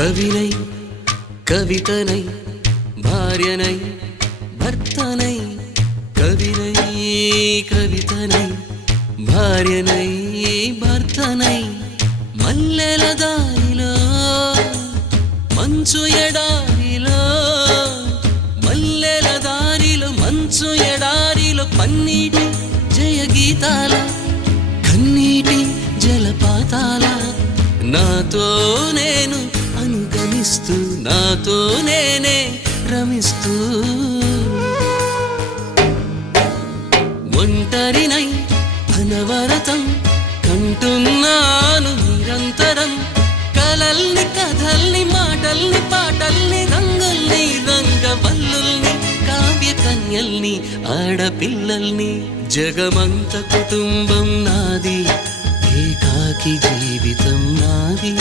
కవినై కవితనై భార్యనై భర్తనై కవినై కవితనై భార్యనై భర్తనై మల్లెల దారిలో మంచు ఎడారిలో మల్లెల దారిలో మంచు ఎడారిలో పన్నీటి జయగీతాల కన్నీటి జలపాతాల నాతో నేను అనుగమిస్తూ నాతో నేనే రమిస్తూ ఒంటరినై అనవరతం కంటున్నాను నిరంతరం కలల్ని కథల్ని మాటల్ని పాటల్ని రంగుల్ని రంగవల్లుల్ని కావ్య కన్యల్ని ఆడపిల్లల్ని జగమంత కుటుంబం నాది ఏకాకి జీవితం నాది